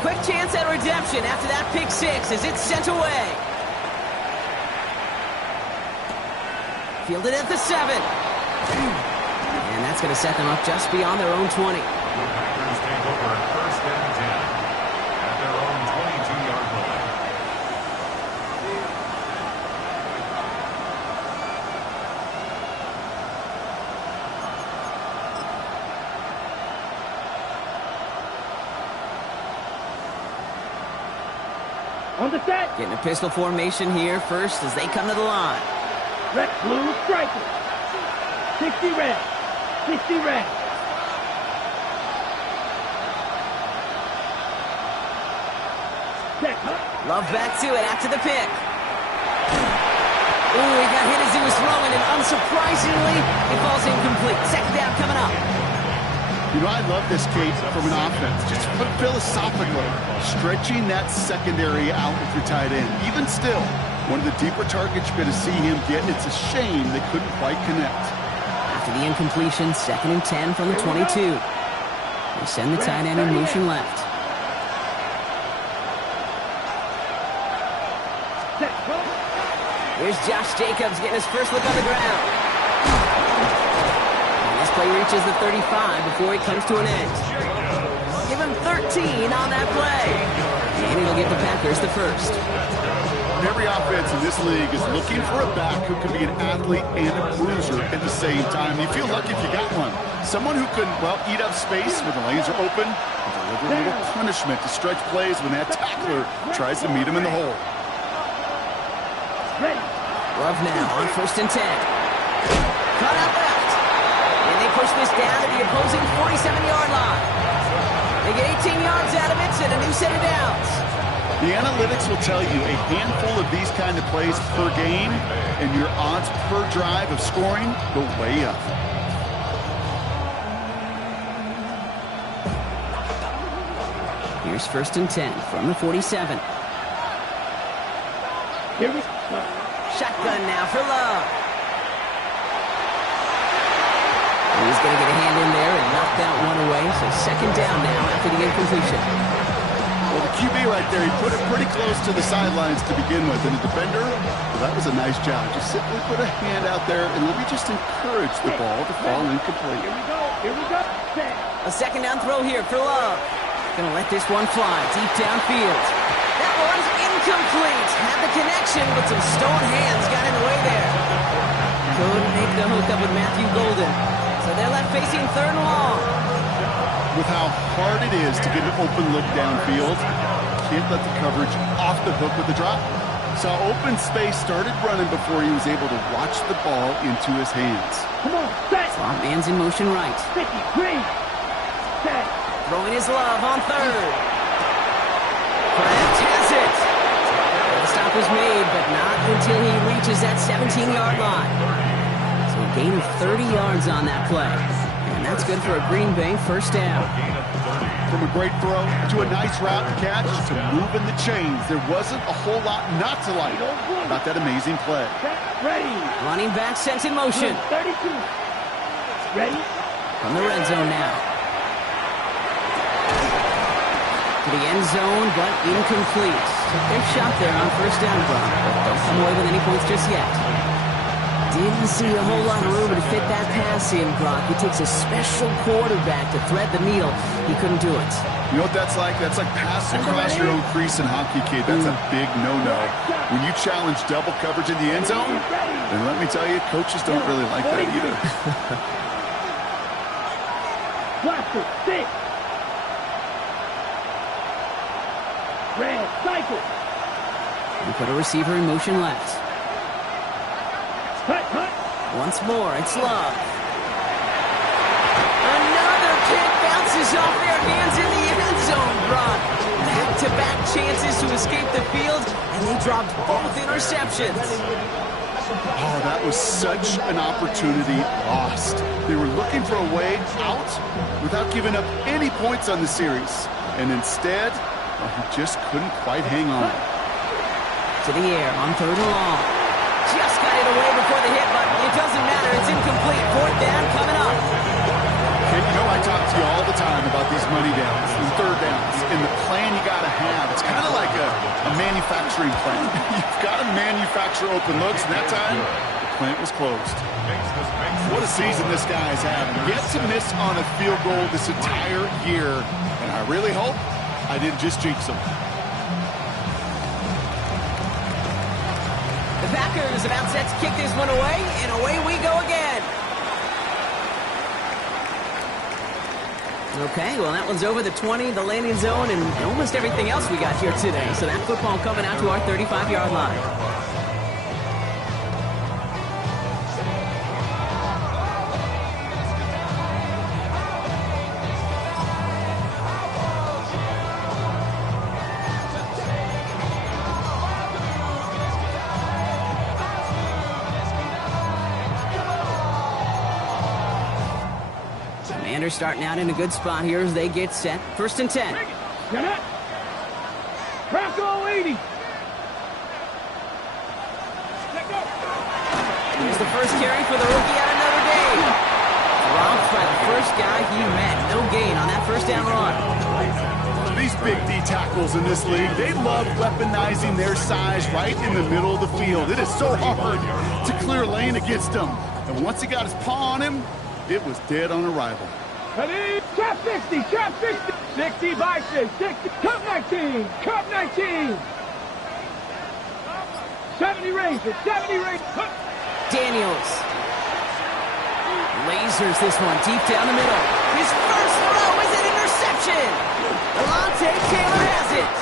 quick chance at redemption after that pick six as it's sent away. Fielded at the 7. And that's going to set them up just beyond their own 20. Packers take over first and 10 at their own 22-yard line. On the set. Getting a pistol formation here first as they come to the line. Red, blue, striker. 60 red. 60 red. Love back to it after the pick. Ooh, he got hit as he was throwing, and unsurprisingly, it falls incomplete. Second down coming up. You know, I love this, Kate, from an offense. Just philosophically, stretching that secondary out with your tight end. Even still, one of the deeper targets you're going to see him get. It's a shame they couldn't quite connect. After the incompletion, 2nd and 10 from the 22. They send the tight end in motion left. Here's Josh Jacobs getting his first look on the ground. And this play reaches the 35 before he comes to an end. Give him 13 on that play. And it'll give the Packers the first. Every offense in this league is looking for a back who can be an athlete and a bruiser at the same time. You feel lucky if you got one. Someone who can, well, eat up space when the lanes are open and deliver a little punishment to stretch plays when that tackler tries to meet him in the hole. Love now on 1st and 10. Cut out left. And they push this down to the opposing 47-yard line. They get 18 yards out of it and a new set of downs. The analytics will tell you a handful of these kind of plays per game, and your odds per drive of scoring go way up. Here's 1st and 10 from the 47. Here we go. Shotgun now for Love. He's going to get a hand in there and knock that one away. So 2nd down now after the incompletion. Well, the QB right there, he put it pretty close to the sidelines to begin with. And the defender, well, that was a nice job. Just simply put a hand out there and let me just encourage the ball to fall incomplete. Here we go. Here we go. A 2nd down throw here for Love. Going to let this one fly deep downfield. That one's incomplete. Had the connection, but some stone hands got in the way there. Couldn't make the hook up with Matthew Golden. So they're left facing 3rd and long. With how hard it is to get an open look downfield, can't let the coverage off the hook with the drop. Saw open space, started running before he was able to watch the ball into his hands. Come on, set. Slot man's in motion right. 53. Set. Throwing his Love on 3rd. Kraft has it. The stop was made, but not until he reaches that 17-yard line. So a gain of 30 yards on that play. And that's good for a Green Bay 1st down. From a great throw to a nice route to catch to moving the chains, there wasn't a whole lot not to like about that amazing play. Ready. Running back sent in motion. 32. Ready. From the red zone now. To the end zone, but incomplete. Took their shot there on 1st down, Brock, but don't come away with any points just yet. Didn't see a whole lot of room to fit that pass in, Brock. It takes a special quarterback to thread the needle. He couldn't do it. You know what that's like? That's like passing across your own crease in hockey, kid. That's a big no-no. When you challenge double coverage in the end zone, then let me tell you, coaches don't really like that either. Blaster, 6. Red, cycle. We put a receiver in motion left. Cut, cut. Once more, it's Love. Another kick bounces off their hands in the end zone, Brock. Back-to-back chances to escape the field, and they dropped both interceptions. Oh, that was such an opportunity lost. They were looking for a way out without giving up any points on the series. And instead, well, he just couldn't quite hang on. To the air on 3rd and long. Just got it away before the hit, but it doesn't matter. It's incomplete. 4th down coming up. You know, I talk to you all the time about these money downs and third downs and the plan you got to have. It's kind of like a manufacturing plant. You've got to manufacture open looks, and that time, the plant was closed. What a season this guy's having. Yet to miss on a field goal this entire year, and I really hope I didn't just jinx him. The Packers about set to kick this one away, and away we go again. Okay, well, that one's over the 20, the landing zone, and almost everything else we got here today. So that football coming out to our 35-yard line. Commanders starting out in a good spot here as they get set. 1st and 10. Get it. Bronco 80. Here's the first carry for the rookie out of Notre Dame. Dropped by the first guy he met. No gain on that first down run. These big D tackles in this league, they love weaponizing their size right in the middle of the field. It is so hard to clear lane against them. And once he got his paw on him, it was dead on arrival. Ready? Trap 60, trap 60. 60 by 6, 60. Cup 19, cup 19. 70 Ranger, 70 Ranger. Daniels lasers this one deep down the middle. His first throw is an interception. Alontae Taylor has it.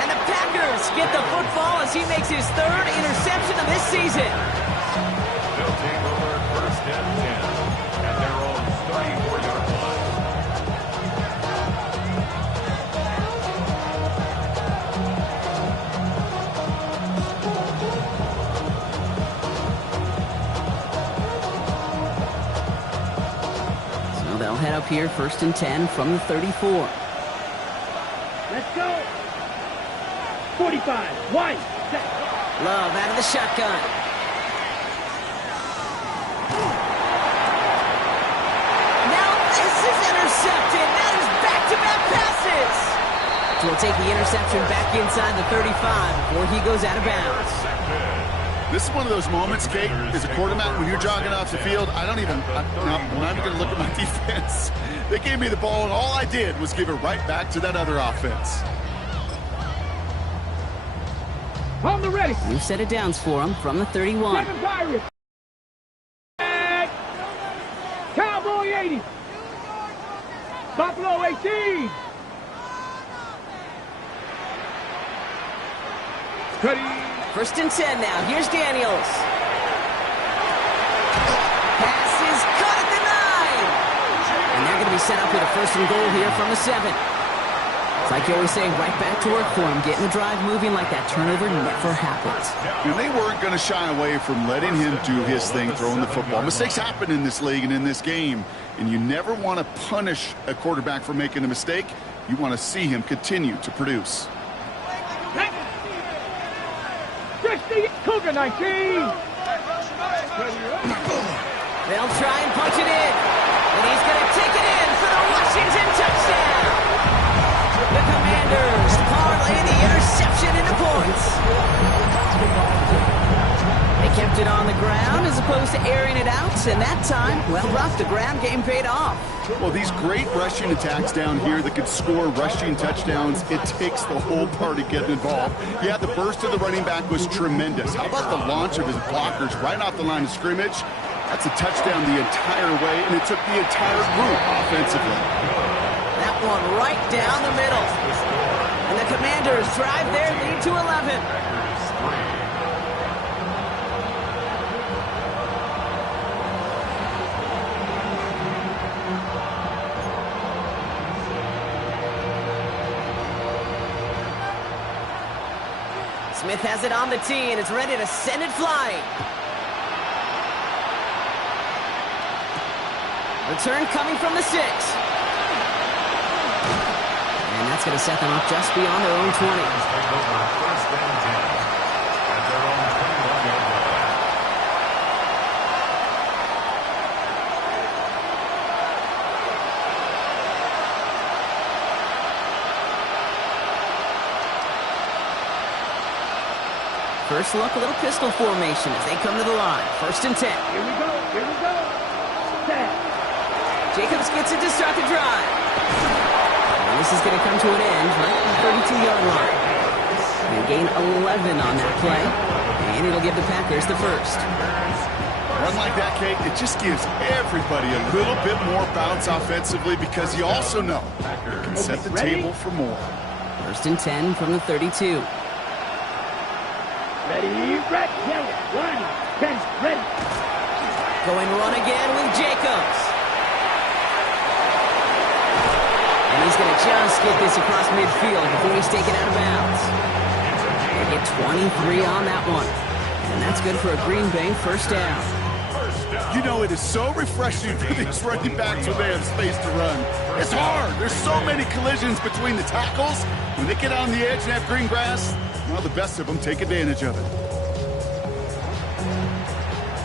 And the Packers get the football as he makes his 3rd interception of this season. They'll take over 1st and 10 at their own 34-yard line. So they'll head up here 1st and 10 from the 34. Let's go. 45, wide, set. Love out of the shotgun. Now this is intercepted. That is back-to-back passes. So we'll take the interception back inside the 35 before he goes out of bounds. This is one of those moments, Kate, as a quarterback, when you're jogging off the field, I'm not even going to look at my defense. They gave me the ball, and all I did was give it right back to that other offense. On the ready. New set of downs for him from the 31. 7 Pirates. Cowboy 80. Buffalo 18. Ready. 1st and 10 now. Here's Daniels. Pass is caught at the 9. And they're going to be set up with a 1st and goal here from the 7. It's like you always say, right back to work for him. Getting the drive moving like that turnover never happens. And they weren't going to shy away from letting him do his thing, throwing the football. Mistakes happen in this league and in this game. And you never want to punish a quarterback for making a mistake. You want to see him continue to produce. 60, Cougar 19. They'll try and punch it in. And he's going to take it in for the Washington touchdown. The Commanders parlay the interception into points. They kept it on the ground as opposed to airing it out. And that time, well, Ruff, the ground game paid off. Well, these great rushing attacks down here that could score rushing touchdowns, it takes the whole party getting involved. Yeah, the burst of the running back was tremendous. How about the launch of his blockers right off the line of scrimmage? That's a touchdown the entire way, and it took the entire group offensively. That one right down the middle. And the Commanders drive their lead to 11. Smith has it on the tee, and it's ready to send it flying. Return coming from the 6. And that's going to set them up just beyond their own 20. First and 10 at their own 21-yard line. First look, a little pistol formation as they come to the line. 1st and 10. Here we go. Here we go. Set. Jacobs gets it to start the drive. And this is going to come to an end right at the 32-yard line. They gain 11 on that play, and it'll give the Packers the first. Run like that, Kate, it just gives everybody a little bit more bounce offensively because you also know you can set the table for more. 1st and 10 from the 32. Ready, red, yellow, line, 10, ready. Going run again with Jacobs. And he's going to just get this across midfield before he's taken out of bounds. They get 23 on that one. And that's good for a Green Bay 1st down. You know, it is so refreshing for these running backs when they have space to run. It's hard. There's so many collisions between the tackles. When they get on the edge and have green grass, well, the best of them take advantage of it.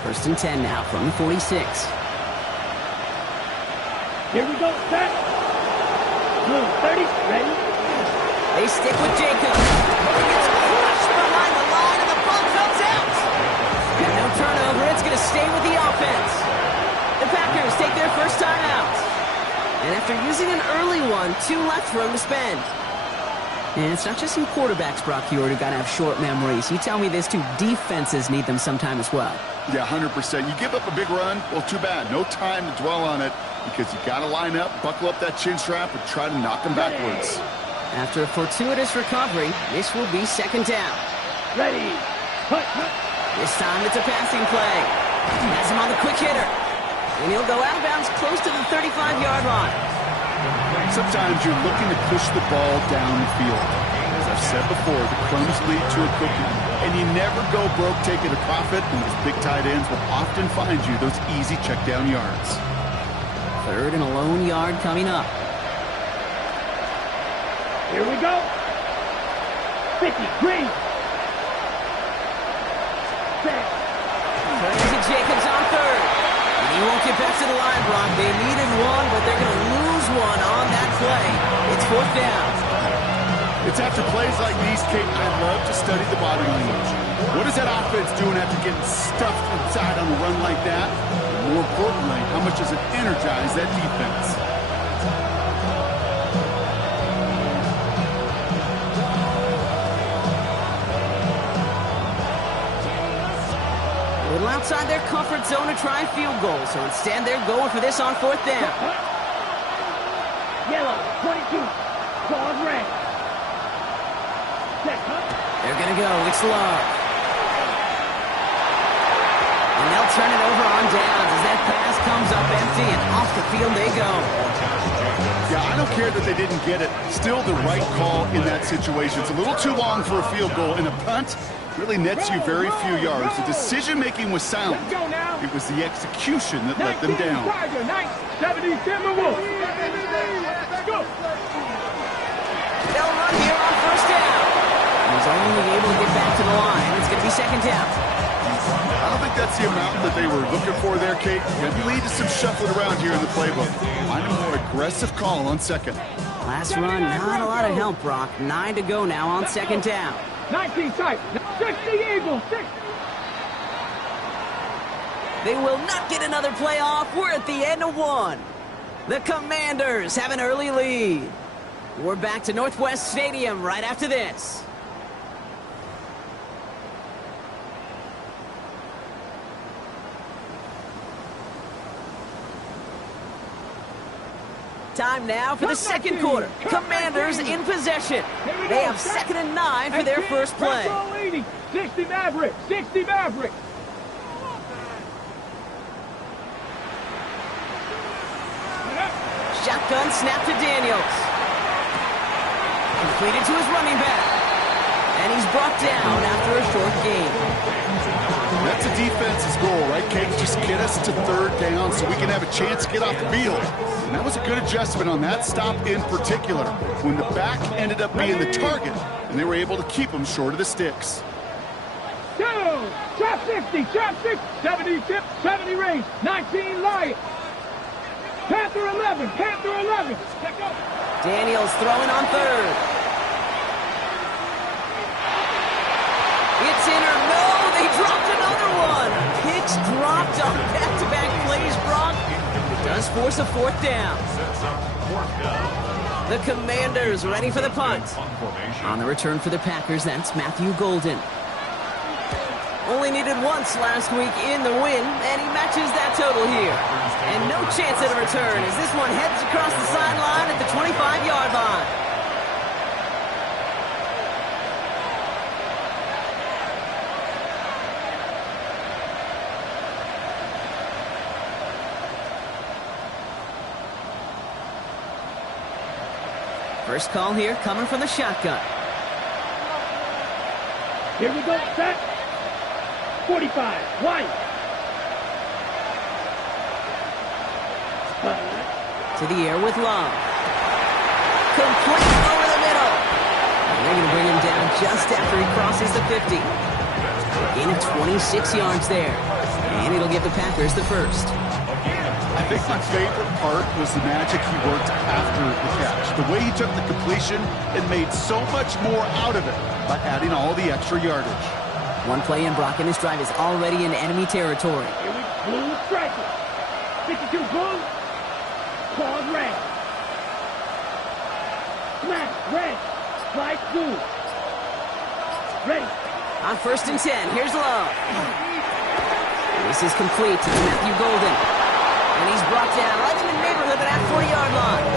1st and 10 now from the 46. Here we go, set. Blue, 30, ready. They stick with Jacobs. He gets crushed behind the line, and the ball comes out. And no turnover. It's going to stay with the offense. The Packers take their first time out. And after using an early one, 2 left for him to spend. And it's not just some quarterbacks, Brock Huard, who got to have short memories. You tell me this too, defenses need them sometime as well. Yeah, 100%. You give up a big run, well, too bad. No time to dwell on it because you got to line up, buckle up that chin strap, and try to knock them backwards. After a fortuitous recovery, this will be 2nd down. Ready. Put. This time it's a passing play. Has him on the quick hitter. And he'll go out of bounds close to the 35-yard line. Sometimes you're looking to push the ball down the field. As I've said before, the crumbs lead to a cookie. And you never go broke taking a profit, and those big tight ends will often find you those easy check down yards. 3rd and a lone yard coming up. Here we go. 50, green. Set. Turns to Jacobs on 3rd. And he won't get back to the line, Brock. They needed one, but they're going to lose one on that play. It's 4th down. It's after plays like these, Kate, I love to study the body language. What is that offense doing after getting stuffed inside on a run like that? And more importantly, how much does it energize that defense? A little outside their comfort zone to try and field goal, so instead they're going for this on 4th down. Yellow, 22, claws red. Set. They're going to go. It's Love. And they'll turn it over on downs as that pass comes up empty, and off the field they go. Yeah, I don't care that they didn't get it. Still the right call in that situation. It's a little too long for a field goal, and a punt really nets you very few yards. The decision-making was sound. It was the execution that let them down. 70 Timberwolves. Go. They'll run here on 1st down. He's only able to get back to the line. It's going to be 2nd down. I don't think that's the amount that they were looking for there, Kate. Maybe lead to some shuffling around here in the playbook. Find a more aggressive call on 2nd. Last run, not a lot of help, Brock. 9 to go now on 2nd down. 19 tight. 60 Eagles. 60. They will not get another play off. We're at the end of 1. The Commanders have an early lead. We're back to Northwest Stadium right after this. Time now for the 2nd quarter. Commanders in possession. They have 2nd and 9 for their first play. 60 Maverick. 60 Maverick. Shotgun snap to Daniels. Completed to his running back. And he's brought down after a short gain. That's a defense's goal, right, Kate? Just get us to 3rd down so we can have a chance to get off the field. And that was a good adjustment on that stop in particular, when the back ended up being the target, and they were able to keep them short of the sticks. Trap 50, trap 60, 70 tip, 70 range, 19 Lion. Panther 11, Panther 11. Daniels throwing on 3rd. It's in or no, they dropped another one. Picks dropped on back-to-back plays, Brock. It does force a fourth down. Sets up fourth down. The Commanders ready for the punt. Formation. On the return for the Packers, that's Matthew Golden. Only needed once last week in the win, and he matches that total here. And no chance at a return as this one heads across the sideline at the 25-yard line. First call here coming from the shotgun. Here we go, set. 45, White. To the air with Love. Complete over the middle. And they're going to bring him down just after he crosses the 50. Gain of 26 yards there. And it'll give the Packers the first. I think my favorite part was the magic he worked after the catch. The way he took the completion and made so much more out of it by adding all the extra yardage. One play in Brock, and his drive is already in enemy territory. Here we blue striker. 52 blue. Claws red. Smash red. Slide blue. Ready. On 1st and 10, here's Love. This is complete to Matthew Golden. And he's brought down right in the neighborhood of that 40-yard line.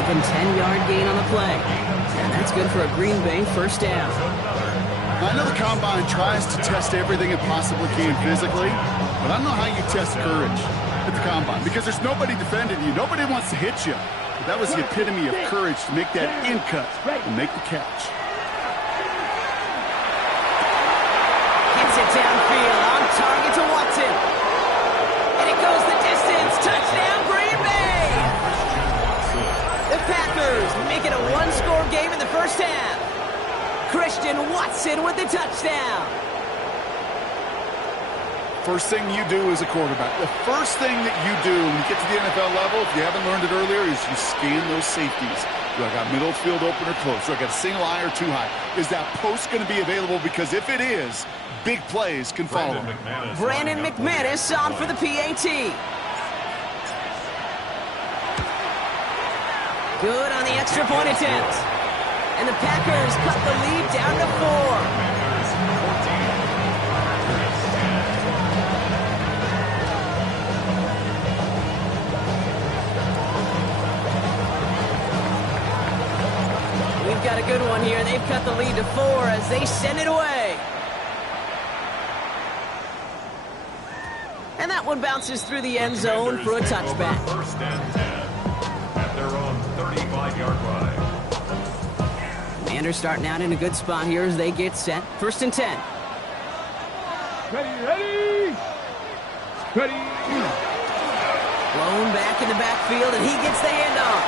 Even 10-yard gain on the play. And that's good for a Green Bay first down. I know the Combine tries to test everything it possibly can physically, but I don't know how you test courage at the Combine because there's nobody defending you. Nobody wants to hit you. But that was the epitome of courage to make that in cut and make the catch. Hits it downfield on target to Watson. And it goes the distance. Touchdown, Green Bay! The Packers make it a one-score game in the first half. Christian Watson with the touchdown. First thing you do as a quarterback, the first thing that you do when you get to the NFL level, if you haven't learned it earlier, is you scan those safeties. Do I got middle field open or close? Do I got a single eye or too high? Is that post going to be available? Because if it is, big plays can follow. Brandon McManus on for the PAT. Good on the extra point attempt. And the Packers cut the lead down to 4. We've got a good one here. They've cut the lead to 4 as they send it away. And that one bounces through the end zone for a touchback. First and 10 at their own 35-yard line. Commanders starting out in a good spot here as they get set. 1st and 10. Ready, ready. Ready. Blown back in the backfield, and he gets the handoff.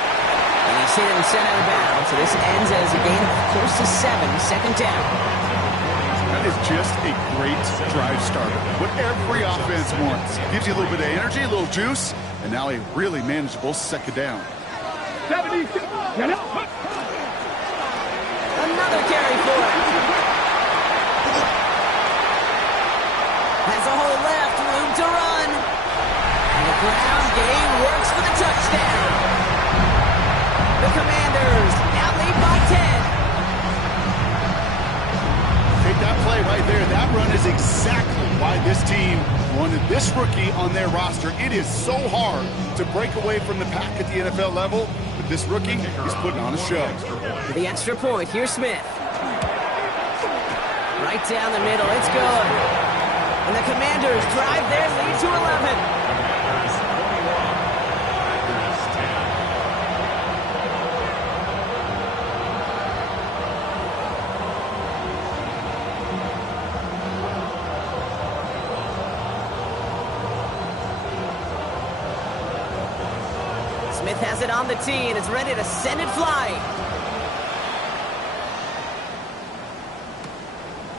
And he's hit and sent out of bounds. So this ends as a gain of close to 7, second down. That is just a great drive starter. What every offense wants. Gives you a little bit of energy, a little juice, and now a really manageable second down. 70. Another carry for him. Has a hole left, room to run. And the ground game works for the touchdown. The Commanders now lead by 10. Take that play right there. That run is exactly why this team wanted this rookie on their roster. It is so hard to break away from the pack at the NFL level, but this rookie is putting on a show. For the extra point, here's Smith. Right down the middle, it's good. And the Commanders drive their lead to 11. Smith has it on the tee and is ready to send it flying.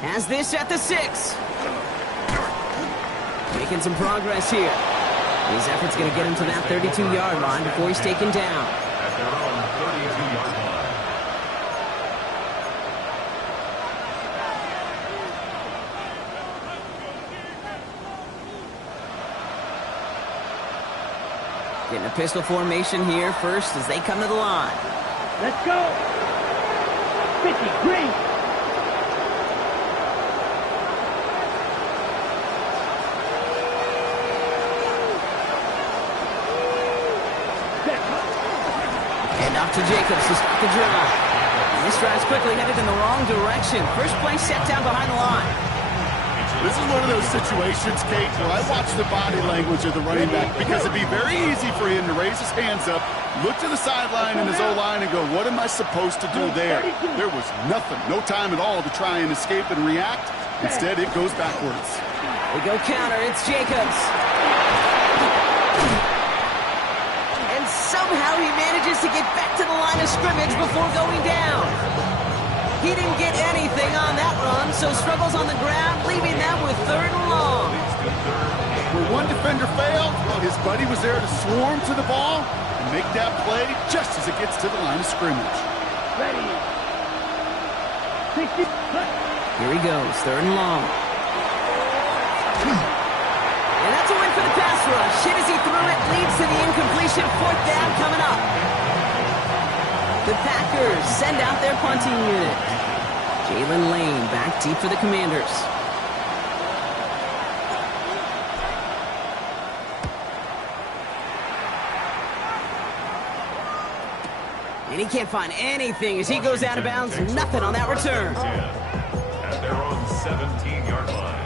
Has this at the 6. Making some progress here. His effort's going to get him to that 32-yard line before he's taken down. At their own 32-yard Getting a pistol formation here first as they come to the line. Let's go. 50, green. And off to Jacobs to start the drive. And this drive's quickly headed in the wrong direction. First play set down behind the line. This is one of those situations, Kate, where I watch the body language of the running back because it'd be very easy for him to raise his hands up, look to the sideline and his O-line and go, what am I supposed to do there? There was nothing, no time at all to try and escape and react. Instead, it goes backwards. They go counter. It's Jacobs. And somehow he manages to get back to the line of scrimmage before going down. He didn't get anything on that run, so struggles on the ground, leaving them with 3rd and long. Where one defender failed, his buddy was there to swarm to the ball and make that play just as it gets to the line of scrimmage. Ready. 60. Here he goes, 3rd and long. And that's a win for the pass rush. Hit as he threw it, leads to the incompletion. 4th down coming up. The Packers send out their punting unit. Jalen Lane back deep for the Commanders. And he can't find anything as he goes out of bounds. Nothing on that return. At their own 17-yard line.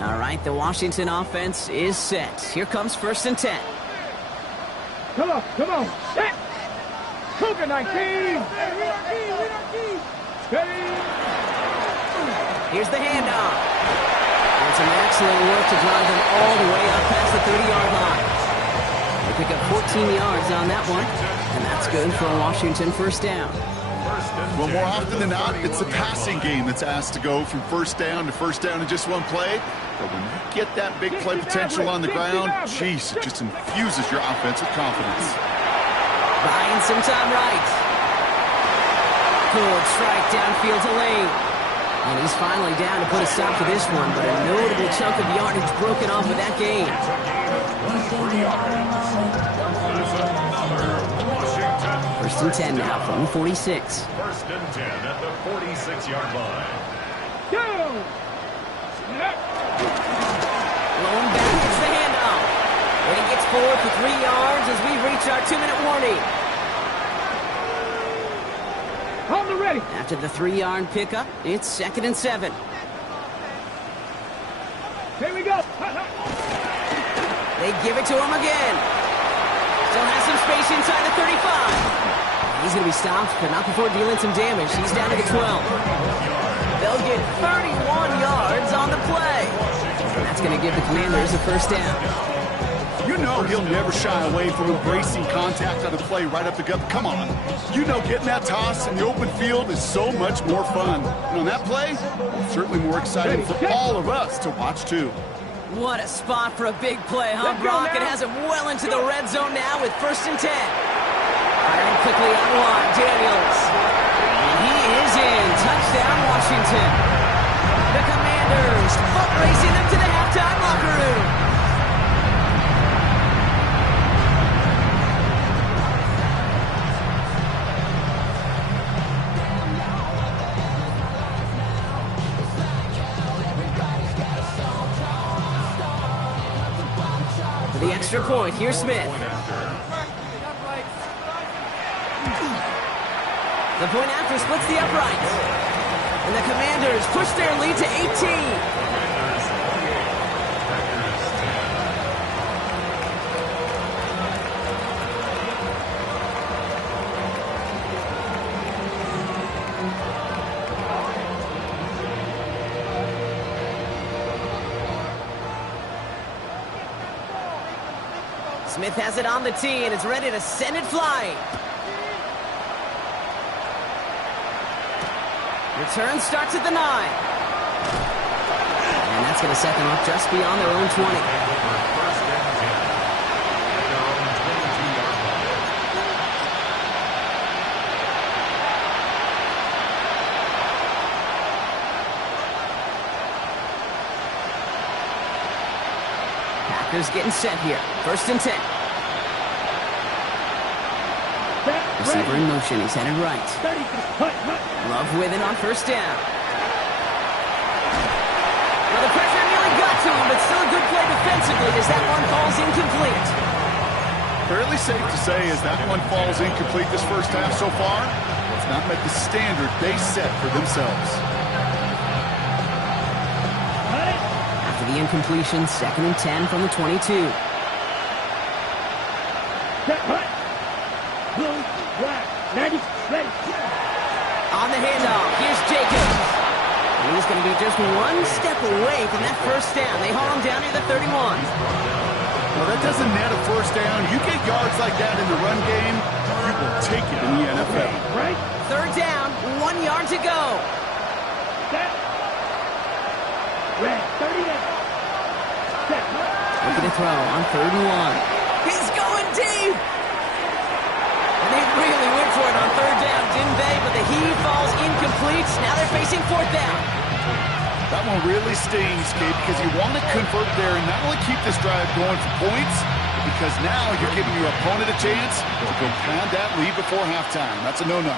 All right, the Washington offense is set. Here comes 1st and 10. Come on, come on. Set. Cougar 19. Ready. Here's the handoff. And some excellent work to drive them all the way up past the 30-yard line. They pick up 14 yards on that one, and that's good for a Washington 1st down. Well, more often than not, it's the passing game that's asked to go from 1st down to 1st down in just one play. But when you get that big play potential on the ground, jeez, it just infuses your offense with confidence. Buying some time right. Good strike downfield to Lane. And he's finally down to put a stop to this one, but a notable chunk of yardage broken off of that game. 1st and 10 now from the 46. 1st and 10 at the 46-yard line. Go. Lone back gets the handoff. And he gets forward for 3 yards as we reach our 2-minute warning. On the ready. After the 3-yard pickup, it's 2nd and 7. Here we go. They give it to him again. Still has some space inside the 35. He's going to be stopped, but not before dealing some damage. He's down to the 12. They'll get 31 yards on the play. And that's going to give the Commanders a 1st down. You know he'll never shy away from embracing contact on a play right up the gut. Come on. You know getting that toss in the open field is so much more fun. And on that play, it's certainly more exciting for all of us to watch too. What a spot for a big play, huh, Brock? It has him well into the red zone now with 1st and 10. Firing quickly on line, Daniels. And he is in. Touchdown, Washington. The Commanders foot racing them to the halftime locker room. For the extra point, here's Smith. The point after splits the uprights. And the Commanders push their lead to 18. Smith has it on the tee and is ready to send it flying. Return starts at the 9. And that's going to set them up just beyond their own 20. Packers getting set here. 1st and 10. Receiver in motion. He's headed right. Love with it on 1st down. Well, the pressure nearly got to him, but still a good play defensively as that one falls incomplete. Fairly safe to say as that one falls incomplete this first half so far. It's not met the standard they set for themselves. After the incompletion, 2nd and 10 from the 22. On the handoff, here's Jacobs. And he's going to be just one step away from that 1st down. They haul him down near the 31. Well, that doesn't net a 1st down. You get yards like that in the run game, you will take it in the NFL. Right? 3rd down, 1 yard to go. Set. Red, 38. Set. Looking to throw on 3rd and 1. He's going deep. And they really went for it on 3rd down, didn't they? But the heave falls incomplete. Now they're facing 4th down. That one really stings, Gabe, because you want to convert there and not only keep this drive going for points, but because now you're giving your opponent a chance to go pound that lead before halftime. That's a no-no.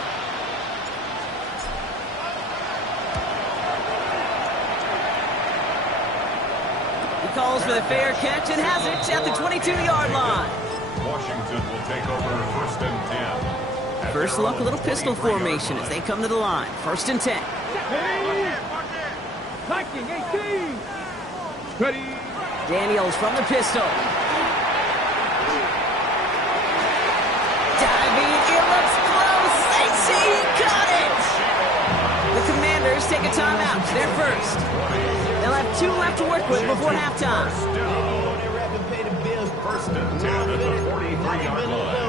He calls for the fair catch and has it at the 22-yard line. Washington will take over 1st and 10. First look, a little pistol formation as they come to the line. 1st and 10. Viking 18. Ready. Daniels from the pistol. Diving, it looks close. They say he caught it. The Commanders take a timeout. They're first. They'll have 2 left to work with before halftime. 1st and 10 at the 43-yard line.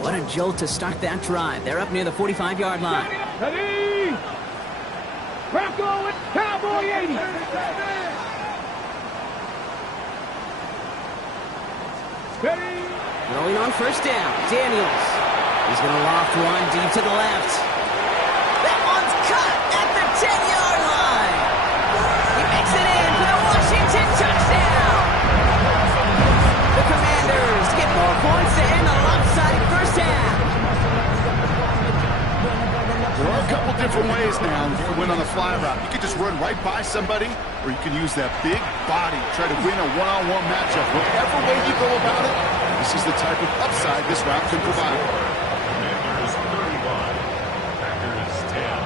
What a jolt to start that drive. They're up near the 45-yard line. Ready. Rocco and Cowboy 80. Ready. Throwing on 1st down. Daniels. He's going to loft one deep to the left. That one's cut at the 10-yard line. He makes it in for the Washington touchdown. The Commanders get more points to end the lopsided 1st half. There are a couple different ways now you can win on the fly route. You can just run right by somebody, or you can use that big body, try to win a one-on-one matchup. Whatever way you go about it, this is the type of upside this route can provide. Commanders 31, Packers 10.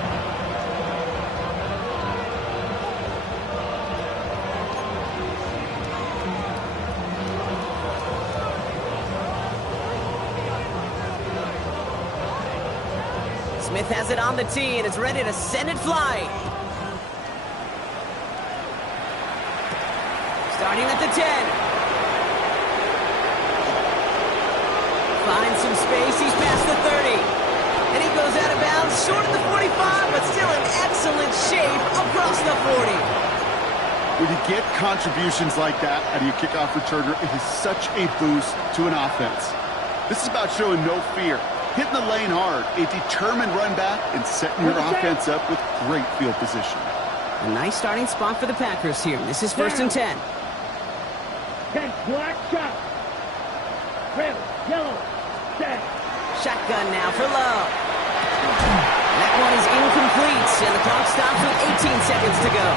Smith has it on the tee and is ready to send it flying. Starting at the 10. Finds some space. He's past the 30. And he goes out of bounds short of the 45, but still in excellent shape across the 40. When you get contributions like that out of your kickoff returner, it is such a boost to an offense. This is about showing no fear, hitting the lane hard, a determined run back, and setting your offense up with great field position. A nice starting spot for the Packers here. This is 1st and 10. 10 black shot. Red, yellow, set. Shotgun now for Love. That one is incomplete, and the clock stops with 18 seconds to go.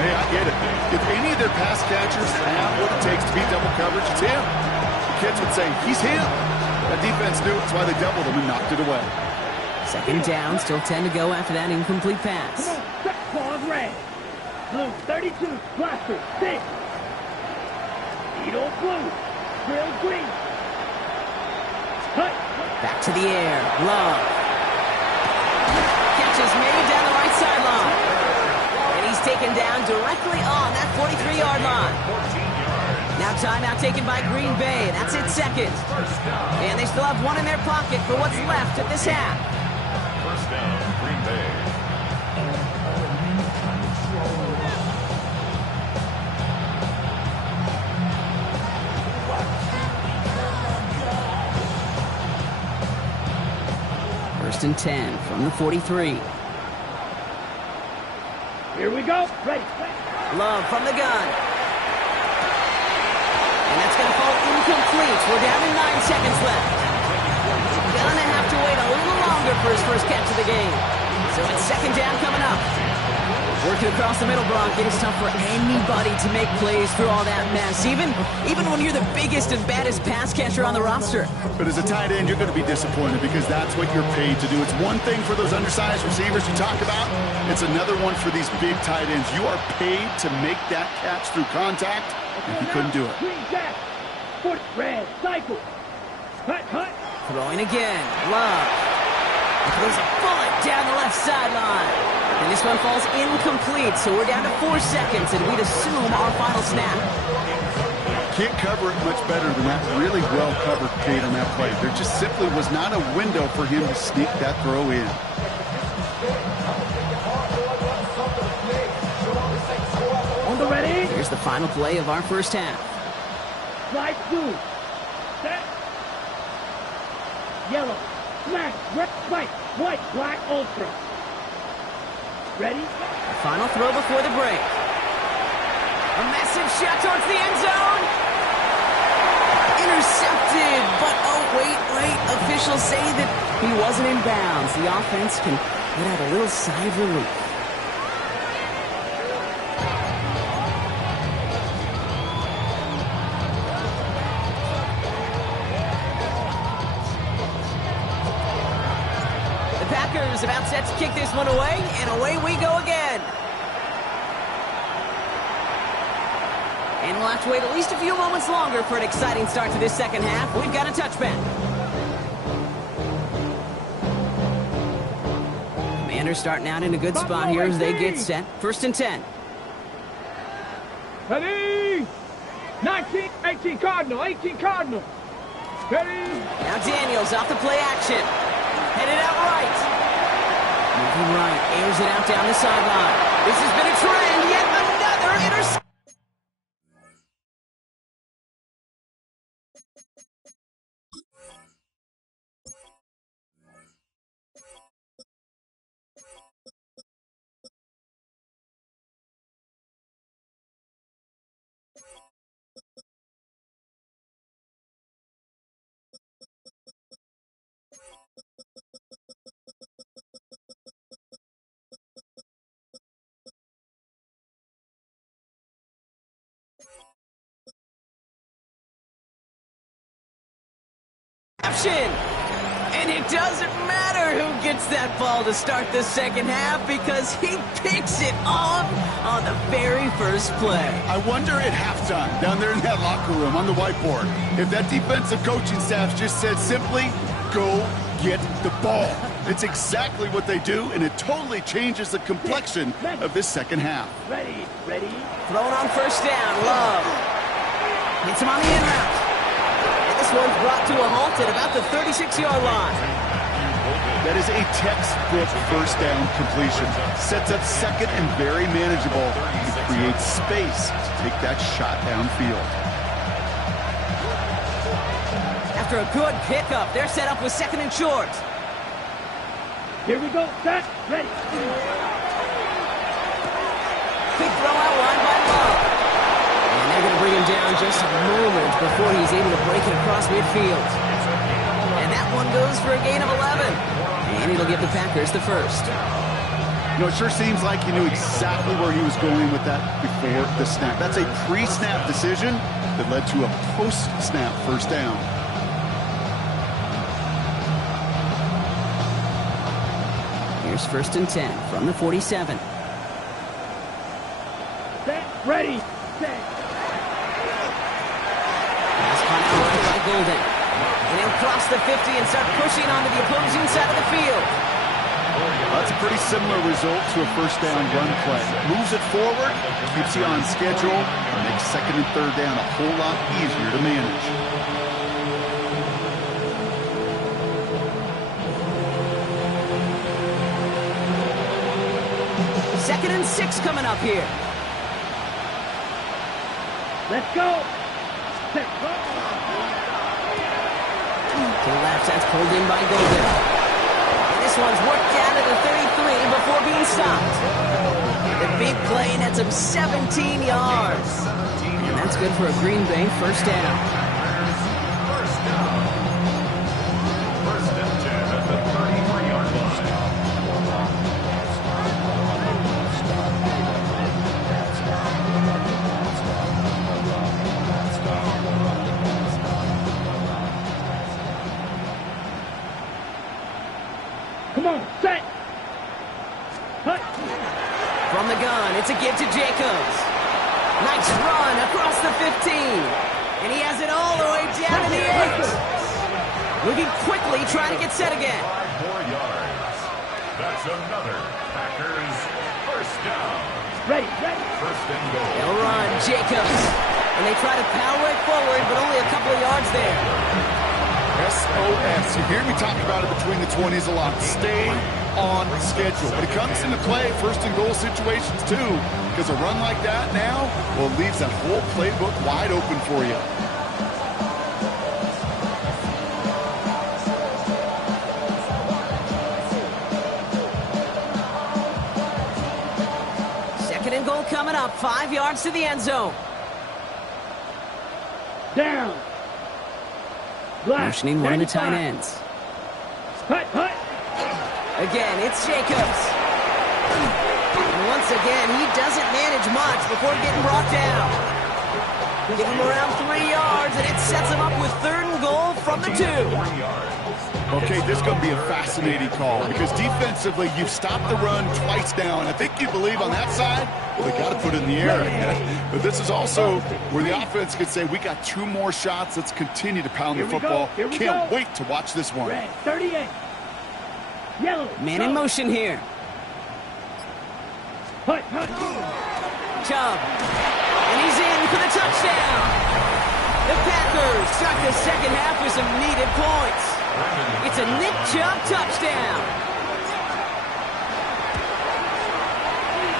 Hey, I get it. If any of their pass catchers have what it takes to beat double coverage, it's him. The kids would say, he's him. That defense knew it. That's why they doubled him and knocked it away. 2nd down, still 10 to go after that incomplete pass. Come on, set claws red. Blue 32, blaster 6. Needle blue, grill green. Cut. Back to the air, Love. Catch is made down the right sideline. And he's taken down directly on that 43-yard line. Now timeout taken by Green Bay. That's its 2nd. And they still have one in their pocket for what's left of this half. 1st down, Green Bay. First and 10 from the 43. Here we go. Ready. Love from the gun. And that's going to fall incomplete. We're down to 9 seconds left. Gonna have to wait a little longer for his first catch of the game. So it's second down coming up. Working across the middle, Bronk. It is tough for anybody to make plays through all that mess, even when you're the biggest and baddest pass catcher on the roster. But as a tight end, you're going to be disappointed because that's what you're paid to do. It's one thing for those undersized receivers you talk about. It's another one for these big tight ends. You are paid to make that catch through contact, and he couldn't do it. Green jack. Foot red. Cycle. Hut, hut. Throwing again. Love. Throws a bullet down the left sideline. And this one falls incomplete, so we're down to 4 seconds, and we'd assume our final snap. Can't cover it much better than that. Really well covered, Kate, on that play. There just simply was not a window for him to sneak that throw in. On the ready. Here's the final play of our first half. Slide through. Set. Yellow. Black. Red. White. White. Black. Ultra. Ready? Final throw before the break. A massive shot towards the end zone. Intercepted, but oh, wait. Officials say that he wasn't in bounds. The offense can let out a little sigh of relief. About set to kick this one away, and away we go again. And we'll have to wait at least a few moments longer for an exciting start to this second half. We've got a touchback. Commanders starting out in a good spot here as they get set. 1st and 10. Ready? 19, 18 Cardinal, 18 Cardinal. Ready? Now Daniels off the play action. Headed out right. Moving right, airs it out down the sideline. This has been a trend, yet another interception. And it doesn't matter who gets that ball to start the second half because he picks it off on the very first play. I wonder at halftime, down there in that locker room on the whiteboard, if that defensive coaching staff just said simply, go get the ball. It's exactly what they do, and it totally changes the complexion of this second half. Ready? Thrown on first down, Love. Hits him on the in route. This one's brought to a halt at about the 36-yard line. That is a textbook first down completion. Sets up second and very manageable. It creates space to take that shot downfield. After a good pickup, they're set up with 2nd and short. Here we go. Set. Ready. Quick throw out line by Love. And they're going to bring him down just a moment before he's able to break it across midfield. And that one goes for a gain of 11. And it'll give the Packers the first. You know, it sure seems like he knew exactly where he was going with that before the snap. That's a pre-snap decision that led to a post-snap first down. Here's 1st and 10 from the 47. Set. Ready. Set. Pass caught out by Golden. And he'll cross the 50 and start pushing onto the opposing side of the field. That's a pretty similar result to a first down run play. Moves it forward, keeps you on schedule, and makes 2nd and 3rd down a whole lot easier to manage. 2nd and 6 coming up here. Let's go. Set. Go. To the left, that's pulled in by Golden. And this one's worked down to the 33 before being stopped. The big play, and that's him 17 yards. And that's good for a Green Bay first down. First down. First and 10 at the 33-yard line. Come on, set. Hut. From the gun, it's a give to Jacobs. Nice run across the 15. And he has it all the way down to the 8. Moving quickly, trying to get set again. 5 more yards. That's another Packers first down. Ready, ready. First and goal. They'll run, Jacobs. And they try to power it forward, but only a couple of yards there. SOS. You hear me talk about it between the 20s a lot. Stay on schedule. When it comes into play, first and goal situations too, because a run like that now, well, leaves that whole playbook wide open for you. Second and goal coming up, 5 yards to the end zone. Down. Black. Motioning one of the 95. tight ends. Hut, hut. Again, it's Jacobs. And once again, he doesn't manage much before getting brought down. Give him around 3 yards, and it sets him up with third and goal from the 2. 3 yards. Okay, this is going to be a fascinating call because defensively, you've stopped the run twice now, and I think you believe on that side, well, they got to put it in the air. But this is also where the offense could say, we got 2 more shots. Let's continue to pound the football. Can't wait to watch this one. Red, 38. Yellow. Man in motion here. Hut, hut. Chubb. And he's in for the touchdown. The Packers start the second half with some needed points. It's a Nick Chubb touchdown.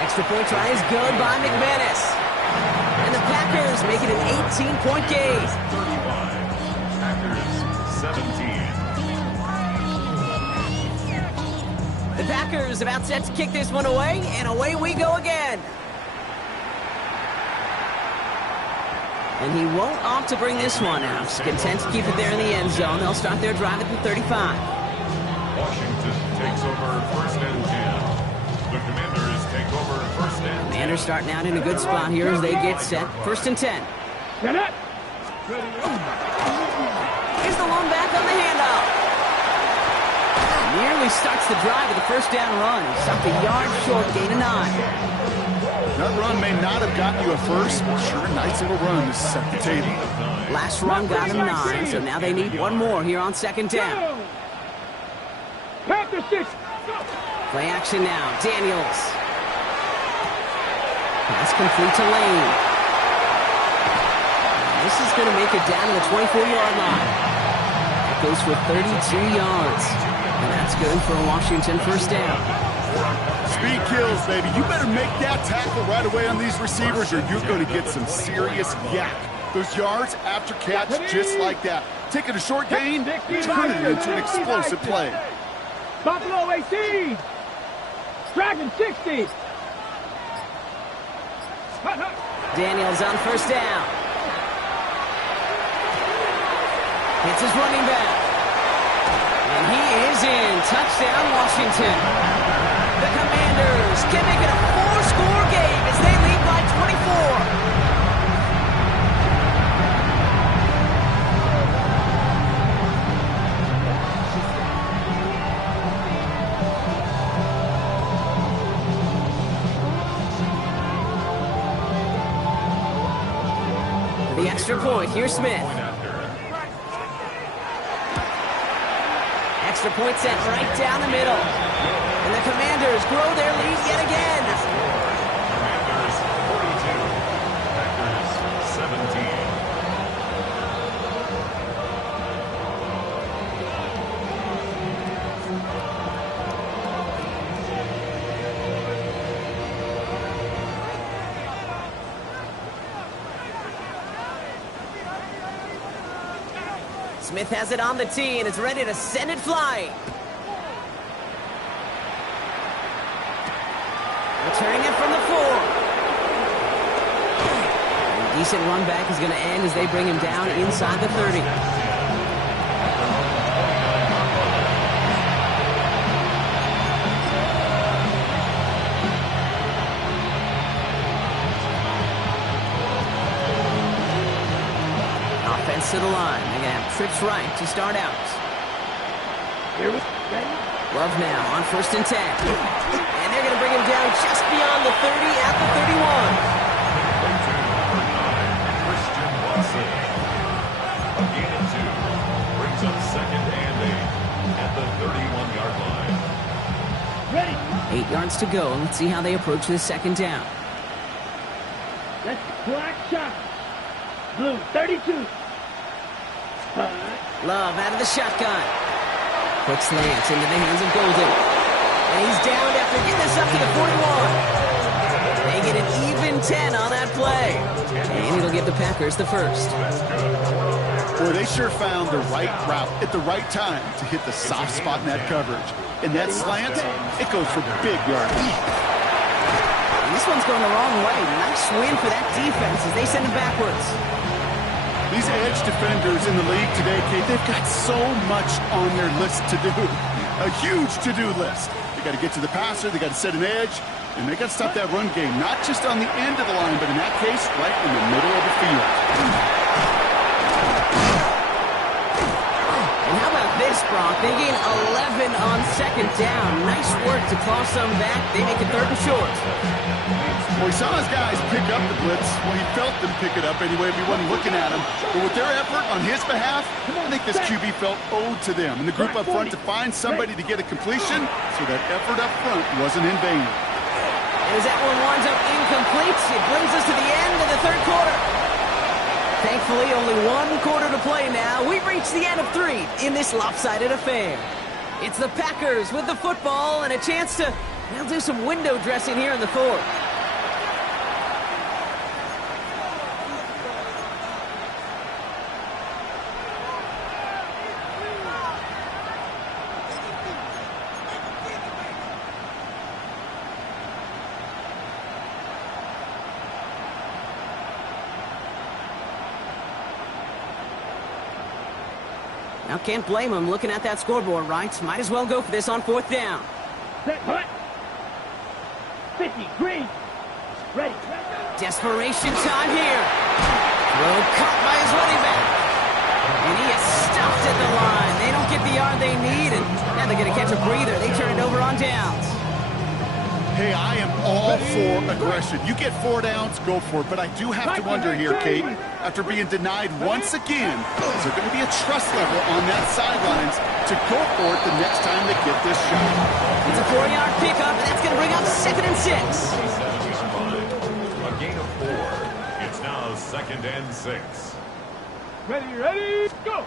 Extra point try is good by McManus. And the Packers make it an 18-point game. 35. Packers 17. The Packers about set to kick this one away, and away we go again. And he won't opt to bring this one out. He's content to keep it there in the end zone. They'll start their drive at the 35. Washington takes over first and 10. The Commanders take over first and 10. Commanders starting out in a good spot here as they get set. First and 10. Set up. Here's the one back on the handoff. Nearly starts the drive with a first down run. He stopped a yard short, gain of 9. That run may not have gotten you a first, but sure, nice little run to set the table. Last run got him 9, so now they need one more here on second down. Panther 6. Play action now. Daniels. Pass complete to Lane. This is going to make it down to the 24-yard line. It goes for 32 yards. And that's good for a Washington first down. Speed kills, baby. You better make that tackle right away on these receivers or you're going to get some serious yak. Those yards after catch just like that. Taking a short gain, turn it into an explosive play. Buffalo 18. Dragon 60. Hut, hut. Daniels on first down. It's his running back. And he is in. Touchdown, Washington. The Commanders can make it a 4-score game as they lead by 24. The extra point, here's Smith. Extra point set right down the middle. And the Commanders grow their lead yet again. Commanders 42. Packers 17. Smith has it on the tee and is ready to send it flying. Returning it from the 4. Decent run back is going to end as they bring him down inside the 30. Offense to the line. They're going to have trips right to start out. Love now on 1st and 10. And they're going to bring him down just beyond the 30 at the 31. A gain of 2 brings up 2nd and 8 at the 31-yard line. Ready. 8 yards to go. Let's see how they approach this 2nd down. That's black shot. Blue, 32. Love out of the shotgun. Quick slant into the hands of Golden. And he's downed after getting this up to the 41. They get an even 10 on that play. And it'll give the Packers the first. Boy, they sure found the right route at the right time to hit the soft spot in that coverage. And that slant, it goes for big yardage. And this one's going the wrong way. Nice win for that defense as they send him backwards. These edge defenders in the league today, Kate, they've got so much on their list to do. A huge to-do list. They got to get to the passer, they got to set an edge, and they got to stop that run game, not just on the end of the line, but in that case, right in the middle of the field. And how about this, Brock? They gain 11 on 2nd down. Nice work to claw some back. They make it 3rd and short. Well, he saw his guys pick up the blitz. Well, he felt them pick it up anyway if he wasn't looking at him. But with their effort on his behalf, I think this QB felt owed to them. And the group up front to find somebody to get a completion, so that effort up front wasn't in vain. As that one winds up incomplete, it brings us to the end of the 3rd quarter. Thankfully, only 1 quarter to play now. We've reached the end of 3 in this lopsided affair. It's the Packers with the football and a chance to, they'll do some window dressing here in the 4th. Now, can't blame him looking at that scoreboard, right? Might as well go for this on 4th down. Set, hut. 50, green. Ready. Desperation time here. Throw caught by his running back. And he is stuffed at the line. They don't get the yard they need, and now they're going to catch a breather. They turn it over on downs. Hey, I am all for aggression. You get 4 downs, go for it. But I do have to wonder here, Kate, after being denied once again, is there going to be a trust level on that sidelines to go for it the next time they get this shot? It's a 4-yard pickup, and that's going to bring up 2nd and 6. A gain of 4. It's now 2nd and 6. Ready, go!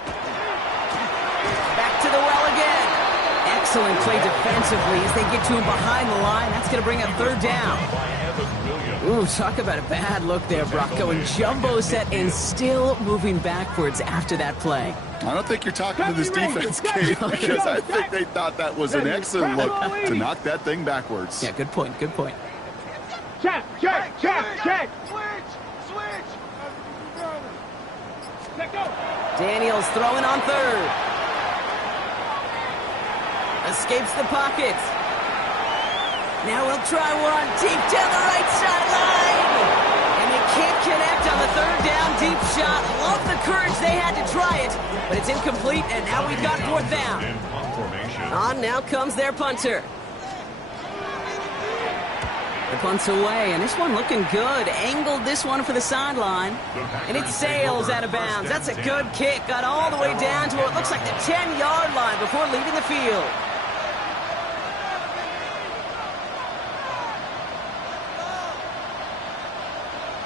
Back to the well again. Excellent play defensively as they get to him behind the line. That's going to bring up 3rd down. Ooh, talk about a bad look there, Brock. Going jumbo set and still moving backwards after that play. I don't think you're talking to this defense, Kate, because I think they thought that was an excellent look to knock that thing backwards. Yeah, good point, good point. Check. Switch! Let go! Daniels throwing on 3rd. Escapes the pocket. Now we'll try one deep down the right sideline. And they can't connect on the 3rd down deep shot. Love the courage they had to try it, but it's incomplete, and now we've got 4th down. On now comes their punter. The punt's away, and this one looking good. Angled this one for the sideline, and it sails out of bounds. That's a good kick. Got all the way down to what looks like the 10-yard line before leaving the field.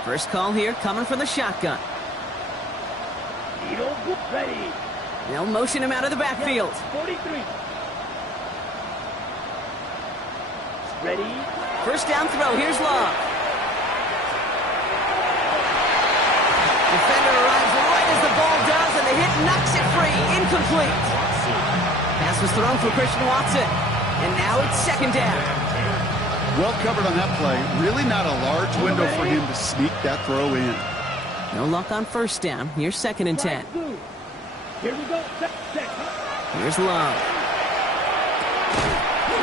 First call here coming from the shotgun. Ready. They'll motion him out of the backfield. 43. Ready. First down throw. Here's Love. Defender arrives right as the ball does, and the hit knocks it free. Incomplete. Pass was thrown for Christian Watson. And now it's 2nd down. Well covered on that play. Really not a large window for him to sneak that throw in. No luck on first down. Here's 2nd and 10. Here we go. Here's Love.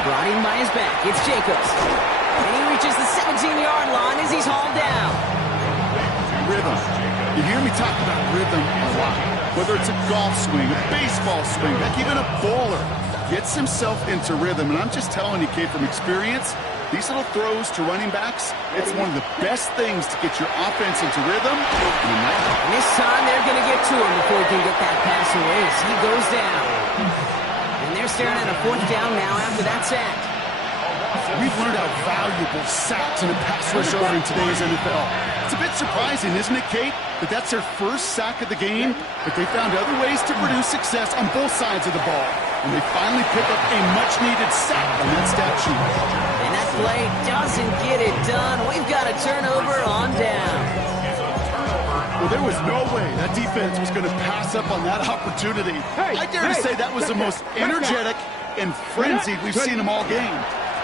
Brought in by his back. It's Jacobs. And he reaches the 17-yard line as he's hauled down. Rhythm. You hear me talk about rhythm a lot. Whether it's a golf swing, a baseball swing, heck, even a bowler gets himself into rhythm. And I'm just telling you, kid, from experience, these little throws to running backs, it's one of the best things to get your offense into rhythm. And this time, they're going to get to him before he can get that pass away as he goes down. And they're staring at a 4th down now after that sack. We've learned how valuable sacks and a pass rush are in today's NFL. It's a bit surprising, isn't it, Kate, that that's their first sack of the game, but they found other ways to produce success on both sides of the ball. And they finally pick up a much-needed sack on that stat sheet. And that play doesn't get it done. We've got a turnover on down. Well, there was no way that defense was going to pass up on that opportunity. I dare to say that was the most energetic and frenzied we've seen them all game.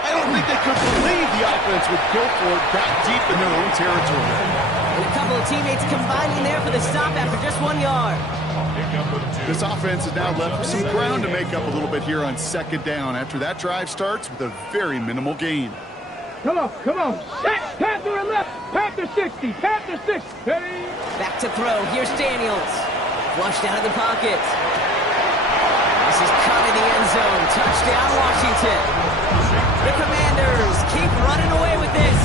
I don't think they could believe the offense would go for it that deep in their own territory. And a couple of teammates combining there for the stop after just 1 yard. This offense is now left with some ground to make up a little bit here on 2nd down after that drive starts with a very minimal gain. Come on. Panther left. Panther 60. Panther 60. Hey. Back to throw. Here's Daniels. Flushed out of the pocket. This is caught in the end zone. Touchdown, Washington. The Commanders keep running away with this.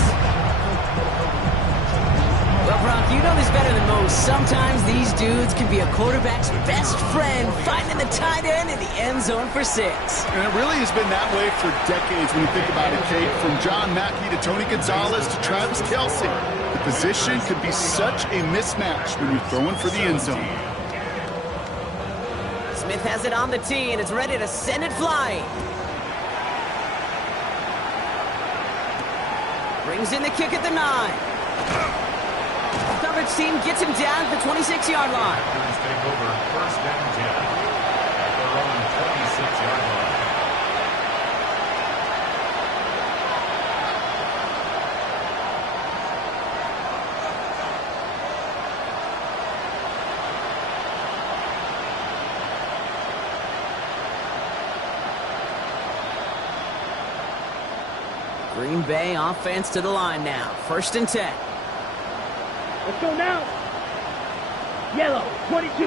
Well, Brock, you know this better than most. Sometimes these dudes can be a quarterback's best friend, finding the tight end in the end zone for 6. And it really has been that way for decades when you think about it, Kate. From John Mackey to Tony Gonzalez to Travis Kelce. The position could be such a mismatch when you're throwing for the end zone. Smith has it on the tee, and it's ready to send it flying. Brings in the kick at the 9. Coverage team gets him down at the 26-yard line. Take over 1st and 10 at their own 26-yard line. Green Bay offense to the line now. 1st and 10. Let's go now. Yellow, 22.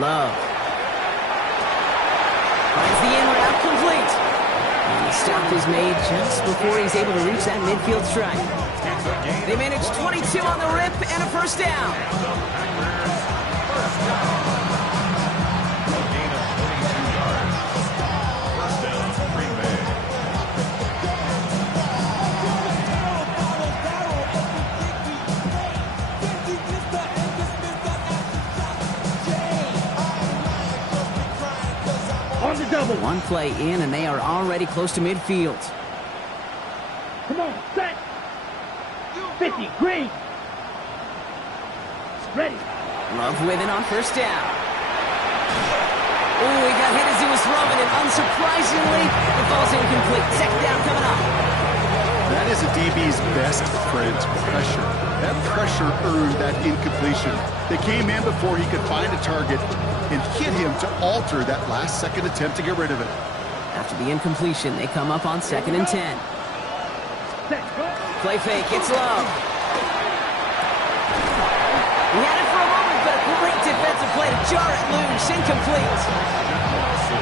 Love. Finds the in route complete. And the stop is made just before he's able to reach that midfield strike. They manage 22 on the rip and a 1st down. One play in, and they are already close to midfield. Come on, set. 50, green. Ready. Love with it on 1st down. Oh, he got hit as he was throwing it. Unsurprisingly, it falls incomplete. 2nd down coming up. That is a DB's best friend, pressure. That pressure earned that incompletion. They came in before he could find a target and hit him to alter that last-second attempt to get rid of it. After the incompletion, they come up on 2nd and 10. Play fake, it's Love. He had it for a moment, but a great defensive play to jar it loose. Incomplete.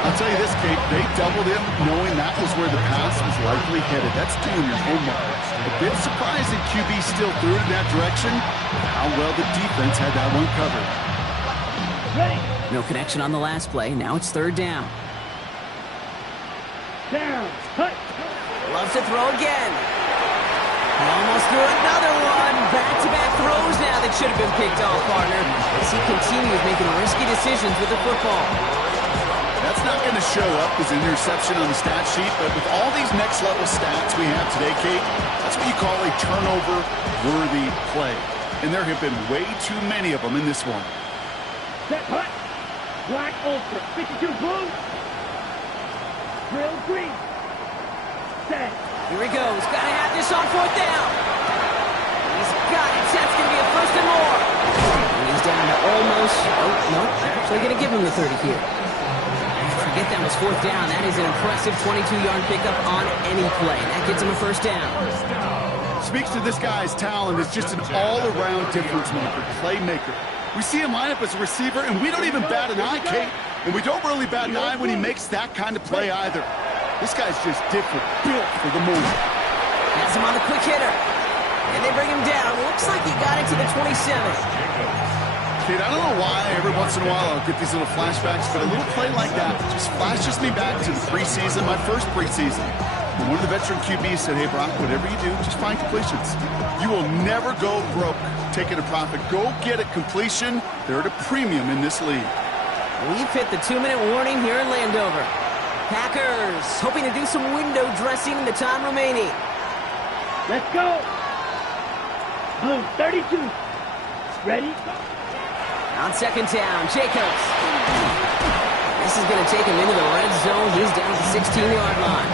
I'll tell you this, Kate, they doubled him knowing that was where the pass was likely headed. That's doing your homework. A bit surprising QB still threw it in that direction. How well the defense had that one covered. Ready. No connection on the last play. Now it's 3rd down. Down. Hut. Loves to throw again. He almost threw another one. Back-to-back throws now that should have been picked off, partner, as he continues making risky decisions with the football. That's not going to show up as an interception on the stat sheet, but with all these next-level stats we have today, Kate, that's what you call a turnover-worthy play. And there have been way too many of them in this one. Set, hut. Black Ultra. 52 blue. Drill green. Set. Here he goes. Got to have this on fourth down. He's got it. That's going to be a first and more. And he's down to almost... Oh, no. Actually going to give him the 30 here. Forget that was fourth down. That is an impressive 22-yard pickup on any play. That gets him a first down. Speaks to this guy's talent as just an all-around difference maker, playmaker. We see him line up as a receiver, and we don't even bat an eye, Kate. And we don't really bat an eye when he makes that kind of play either. This guy's just different, built for the moment. Has him on the quick hitter. And they bring him down. Looks like he got it to the 27. Kate, I don't know why every once in a while I'll get these little flashbacks, but a little play like that just flashes me back to the preseason, my first preseason. And one of the veteran QBs said, hey, Brock, whatever you do, just find completions. You will never go broke taking a profit. Go get a completion. They're at a premium in this league. We've hit the 2-minute warning here in Landover. Packers hoping to do some window dressing in the time remaining. Let's go. Blue 32. Ready? On second down, Jacobs. This is going to take him into the red zone. He's down at the 16-yard line.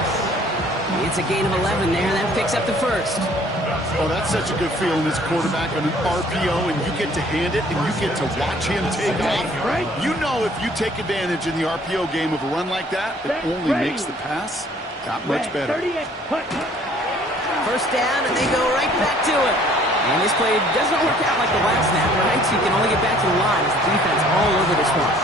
It's a gain of 11 there. That picks up the first. Oh, that's such a good feeling as quarterback on an RPO, and you get to hand it, and you get to watch him take off. Right. You know if you take advantage in the RPO game of a run like that, it only makes the pass that much better. 38. First down, and they go right back to it. And this play doesn't work out like the last snap, right? So you can only get back to the line as the defense all over this one.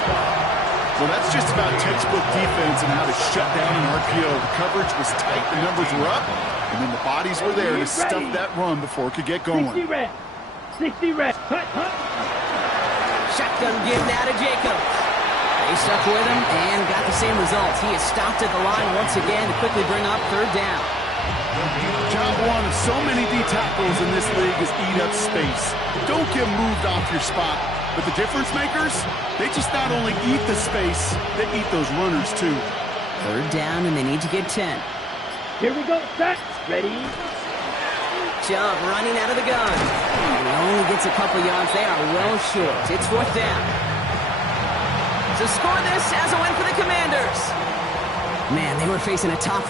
Well, that's just about textbook defense and how to shut down an RPO. The coverage was tight, the numbers were up, and then the bodies were there to stuff that run before it could get going. 60 red. 60 red. Shotgun give now to Jacobs. They stuck with him and got the same results. He is stopped at the line once again to quickly bring up third down. Job one of so many D tackles in this league is eat up space. Don't get moved off your spot. But the difference makers, they just not only eat the space, they eat those runners too. Third down, and they need to get 10. Here we go. Set. Ready? Jump running out of the gun. And he only gets a couple yards. They are well short. It's fourth down. To score this as a win for the Commanders. Man, they were facing a tough